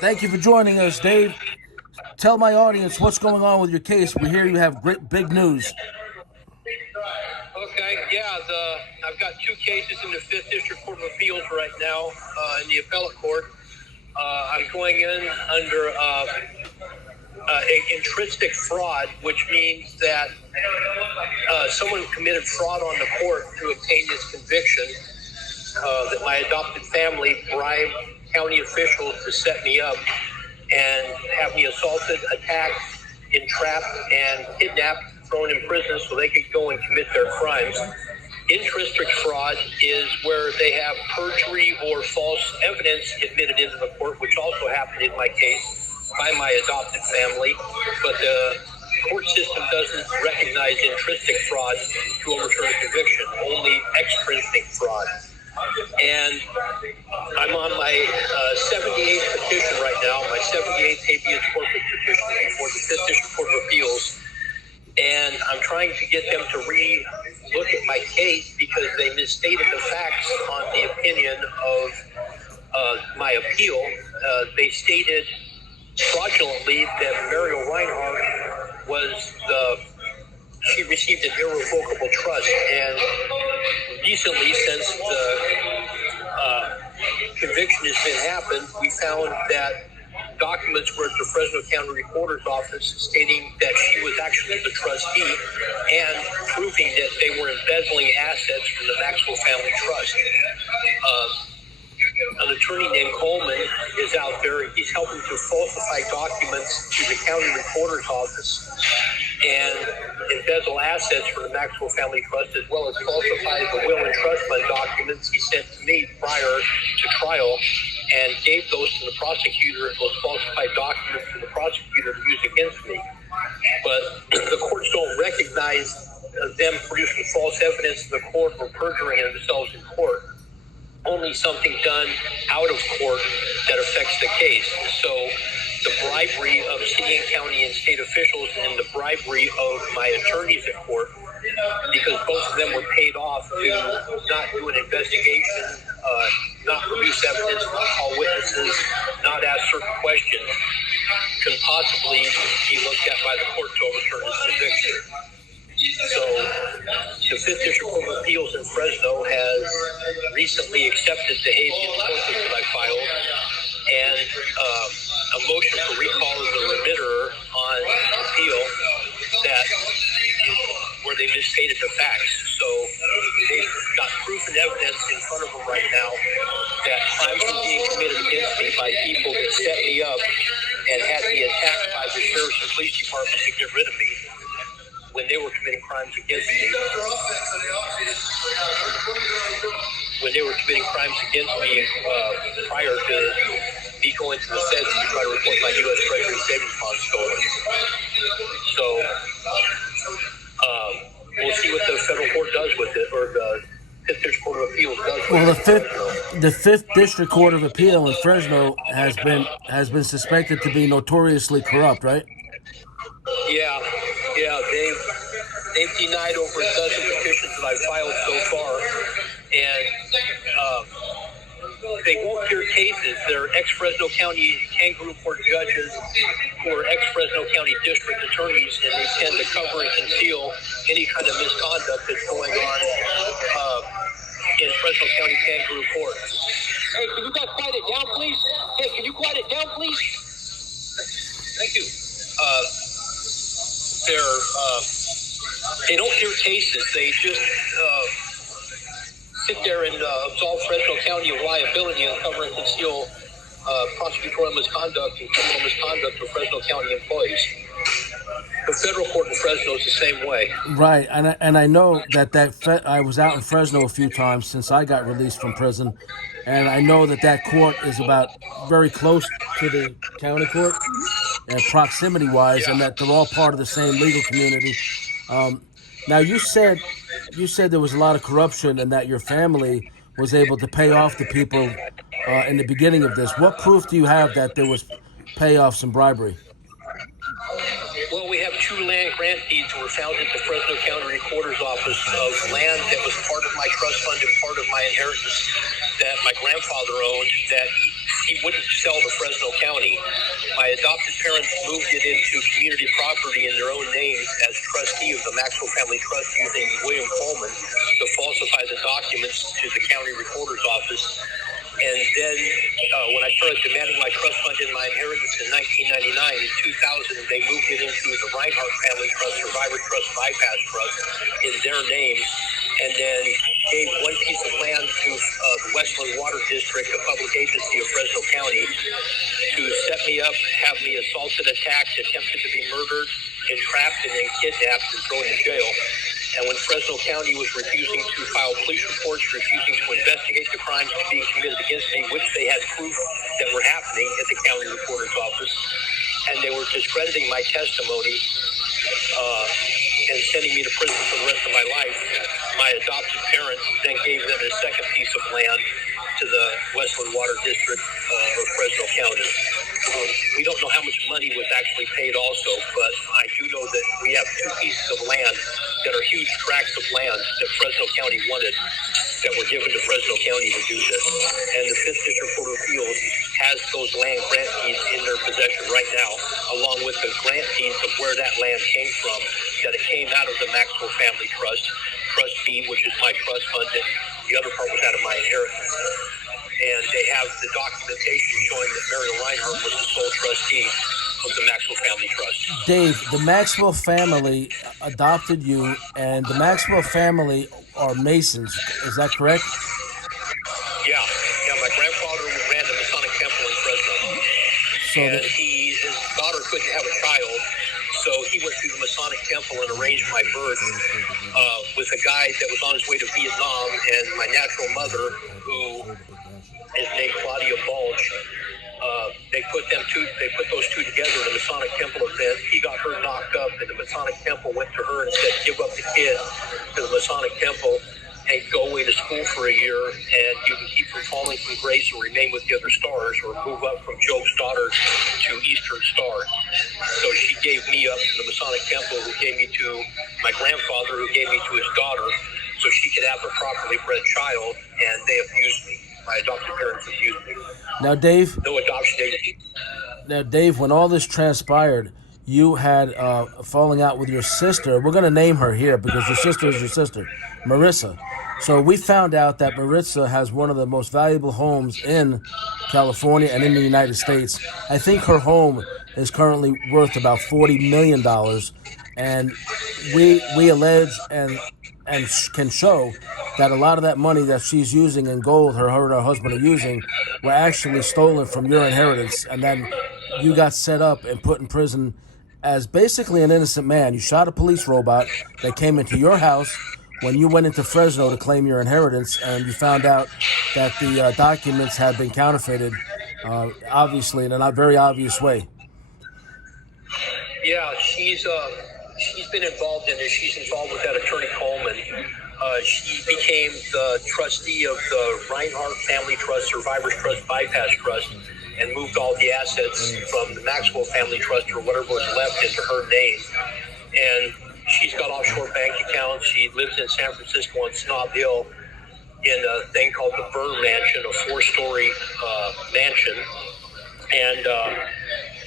Thank you for joining us, Dave. Tell my audience what's going on with your case. We hear you have great big news. Okay, yeah, I've got two cases in the 5th District Court of Appeals right now in the appellate court. I'm going in under intrinsic fraud, which means that someone committed fraud on the court to obtain this conviction, that my adopted family bribed county officials to set me up and have me assaulted, attacked, entrapped, and kidnapped, thrown in prison so they could go and commit their crimes. Intrinsic fraud is where they have perjury or false evidence admitted into the court, which also happened in my case by my adopted family. But the court system doesn't recognize intrinsic fraud to overturn a conviction, only extrinsic fraud. And I'm on my 78th petition right now, my 78th habeas corpus petition before the 5th District Court of Appeals. And I'm trying to get them to re-look at my case because they misstated the facts on the opinion of my appeal. They stated fraudulently that David Reinhardt she received an irrevocable trust. And recently, since the conviction has been happened, we found that documents were at the Fresno County Recorder's Office stating that she was actually the trustee and proving that they were embezzling assets from the Maxwell Family Trust. An attorney named Coleman is out there. He's helping to falsify documents to the county recorder's office and embezzle assets from the Maxwell Family Trust, as well as falsify the will and trust fund documents he sent to me prior to trial and gave those to the prosecutor, those falsified documents to the prosecutor to use against me. But the courts don't recognize them producing false evidence in the court or perjuring themselves in court. Only something done out of court that affects the case. So the bribery of city and county and state officials and the bribery of my attorneys at court, because both of them were paid off to not do an investigation, not produce evidence, not call witnesses, not ask certain questions, can possibly be looked at by the court to overturn this conviction. So the 5th District Court of Appeals in Fresno has recently accepted the habeas corpus that I filed and a motion for recall of the remitter on appeal where they misstated the facts. So they've got proof and evidence in front of them right now that crimes are being committed against me by people that set me up and had me attacked by the sheriff's and police department to get rid of me when they were committing crimes against me. Prior to me going to the feds to try to report my U.S. Treasury savings bonds stolen. So we'll see what the federal court does with it, or the 5th District Court of Appeals does with it. Well, the 5th District Court of Appeal in Fresno has been suspected to be notoriously corrupt, right? Yeah, they've denied over a dozen petitions that I've filed so far, and they won't hear cases. They're ex-Fresno County Kangaroo Court judges who are ex-Fresno County district attorneys, and they tend to cover and conceal any kind of misconduct that's going on in Fresno County Kangaroo Court. Hey, can you guys quiet it down, please? Hey, can you quiet it down, please? Thank you. They don't hear cases. They just sit there and absolve Fresno County of liability and cover and conceal prosecutorial misconduct and criminal misconduct for Fresno County employees. The federal court in Fresno is the same way. Right, and I know that I was out in Fresno a few times since I got released from prison, and I know that court is about very close to the county court, proximity-wise, and that they're all part of the same legal community. Now, you said there was a lot of corruption and that your family was able to pay off the people in the beginning of this. What proof do you have that there was payoffs and bribery? Well, we have two land grant deeds that were found at the Fresno County Recorder's Office of land that was part of my trust fund and part of my inheritance that my grandfather owned, that he wouldn't sell to Fresno County. My adopted parents moved it into community property in their own names as trustee of the Maxwell Family Trust using William Coleman to falsify the documents to the county recorder's office. And then when I started demanding my trust fund in my inheritance in 1999, in 2000, they moved it into the Reinhardt Family Trust, Survivor Trust, Bypass Trust in their names, and then gave one piece of land to the Westland Water District, a public agency of Fresno County, to set me up, have me assaulted, attacked, attempted to be murdered, entrapped, and then kidnapped and thrown in jail. And when Fresno County was refusing to file police reports, refusing to investigate the crimes being committed against me, which they had proof that were happening at the county recorder's office, and they were discrediting my testimony and sending me to prison for the rest of my life, my adopted parents then gave them a second piece of land to the Westland Water District of Fresno County. We don't know how much money was actually paid also, but I do know that we have two pieces of land that are huge tracts of land that Fresno County wanted that were given to Fresno County to do this. And the 5th District Court of Appeals has those land grant deeds in their possession right now, along with the grant deeds of where that land came from, that it came out of the Maxwell Family Trust, Trust B, which is my trust fund, and the other part was out of my inheritance. And they have the documentation showing that Mary Reinhardt was the sole trustee of the Maxwell Family Trust. Dave, the Maxwell family adopted you, and the Maxwell family are Masons. Is that correct? Yeah. My grandfather ran the Masonic Temple in Fresno, and his daughter couldn't have a child, so he went through the Masonic Temple and arranged my birth with a guy that was on his way to Vietnam, and my natural mother, who is named Claudia Balch. They put those two together in the Masonic Temple event. He got her knocked up, and the Masonic Temple went to her and said, give up the kid to the Masonic Temple and go away to school for a year, and you can keep from falling from grace and remain with the other stars, or move up from Job's daughter to Eastern Star. So she gave me up to the Masonic Temple, who gave me to my grandfather, who gave me to his daughter, so she could have a properly bred child, and they abused me. My adopted parents abused me. Now, Dave. No adoption agency. Now, Dave, when all this transpired, you had a falling out with your sister. We're going to name her here because your sister is your sister, Marissa. So we found out that Marissa has one of the most valuable homes in California and in the United States. I think her home is currently worth about $40 million. And we allege and can show that a lot of that money that she's using in gold, her and her husband are using, were actually stolen from your inheritance. And then you got set up and put in prison as basically an innocent man. You shot a police robot that came into your house when you went into Fresno to claim your inheritance, and you found out that the documents had been counterfeited, obviously in a not very obvious way. Yeah, she's been involved in this. She's involved with that attorney Coleman. She became the trustee of the Reinhardt Family Trust, Survivors Trust, Bypass Trust, and moved all the assets from the Maxwell Family Trust or whatever was left into her name. And she's got offshore bank accounts. She lives in San Francisco on Snob Hill in a thing called the Byrne Mansion, a 4-story mansion. And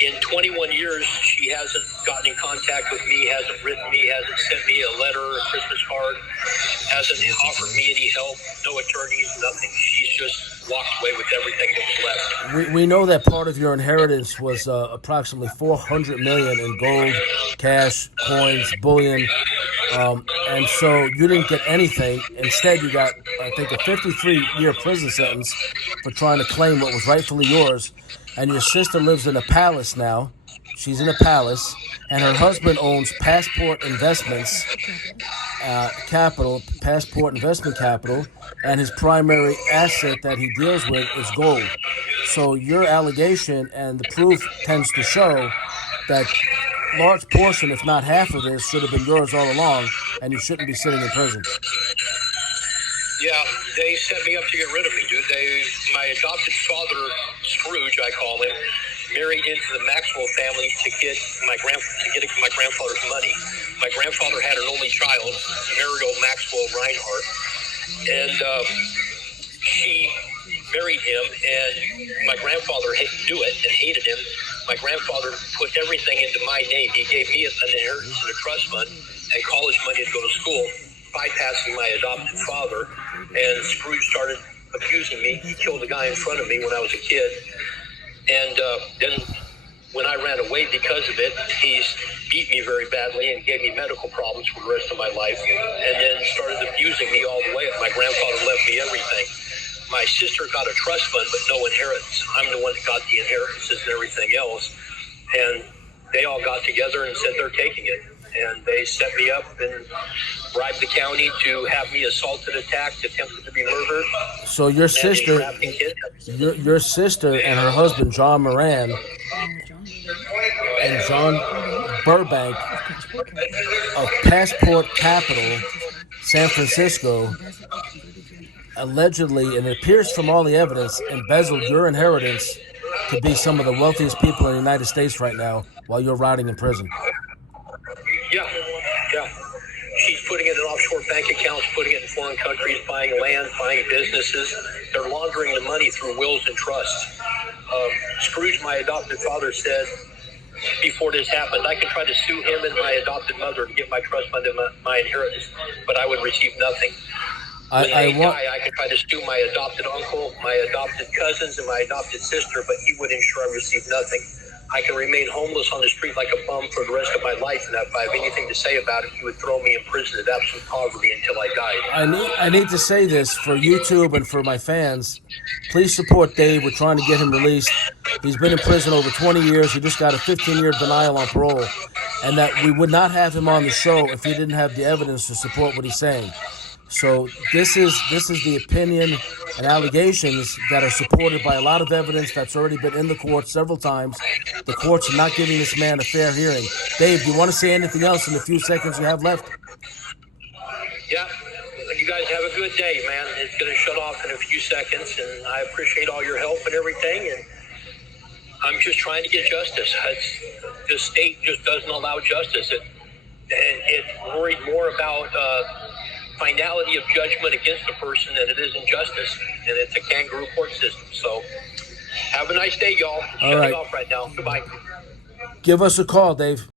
in 21 years, she hasn't gotten in contact with me, hasn't written me, hasn't sent me a letter, a Christmas card, hasn't offered me any help, no attorneys, nothing. She's just walked away with everything that was left. We know that part of your inheritance was approximately $400 million in gold, cash, coins, bullion, and so you didn't get anything. Instead, you got, I think, a 53-year prison sentence for trying to claim what was rightfully yours. And your sister lives in a palace now. She's in a palace, and her husband owns Passport Investments Passport Investment Capital, and his primary asset that he deals with is gold. So your allegation and the proof tends to show that large portion, if not half of this, should have been yours all along, and you shouldn't be sitting in prison. Yeah, they set me up to get rid of me, dude. My adopted father, Scrooge, I call him, married into the Maxwell family to get my grandfather's money. My grandfather had an only child, Mariel Maxwell Reinhardt, and she married him, and my grandfather knew it and hated him. My grandfather put everything into my name. He gave me an inheritance and a trust fund and college money to go to school, bypassing my adopted father. And Scrooge started abusing me. He killed a guy in front of me when I was a kid. And then when I ran away because of it, he's beat me very badly and gave me medical problems for the rest of my life, and then started abusing me all the way. My grandfather left me everything. My sister got a trust fund, but no inheritance. I'm the one that got the inheritances and everything else. And they all got together and said they're taking it. And they set me up and bribed the county to have me assaulted, attacked, attempted to be murdered. So your sister, your sister and her husband, John Moran, and John Burbank of Passport Capital, San Francisco, allegedly, and it appears from all the evidence, embezzled your inheritance to be some of the wealthiest people in the United States right now while you're rotting in prison. Yeah. She's putting it in offshore bank accounts, putting it in foreign countries, buying land, buying businesses. They're laundering the money through wills and trusts. Scrooge, my adopted father, said before this happened, I could try to sue him and my adopted mother to get my trust fund and my inheritance, but I would receive nothing. When they die, I could try to sue my adopted uncle, my adopted cousins, and my adopted sister, but he would ensure I receive nothing. I can remain homeless on the street like a bum for the rest of my life, and if I have anything to say about it, he would throw me in prison at absolute poverty until I died. I need to say this for YouTube and for my fans. Please support Dave. We're trying to get him released. He's been in prison over 20 years. He just got a 15-year denial on parole, and that we would not have him on the show if he didn't have the evidence to support what he's saying. So this is the opinion and allegations that are supported by a lot of evidence that's already been in the court several times. The courts are not giving this man a fair hearing. Dave, do you want to say anything else in the few seconds you have left? Yeah, you guys have a good day, man. It's going to shut off in a few seconds, and I appreciate all your help and everything, and I'm just trying to get justice. The state just doesn't allow justice. It's worried more about finality of judgment against a person than it is injustice, and it's a kangaroo court system. So have a nice day, y'all. All right. Shutting off right now. Goodbye. Give us a call, Dave.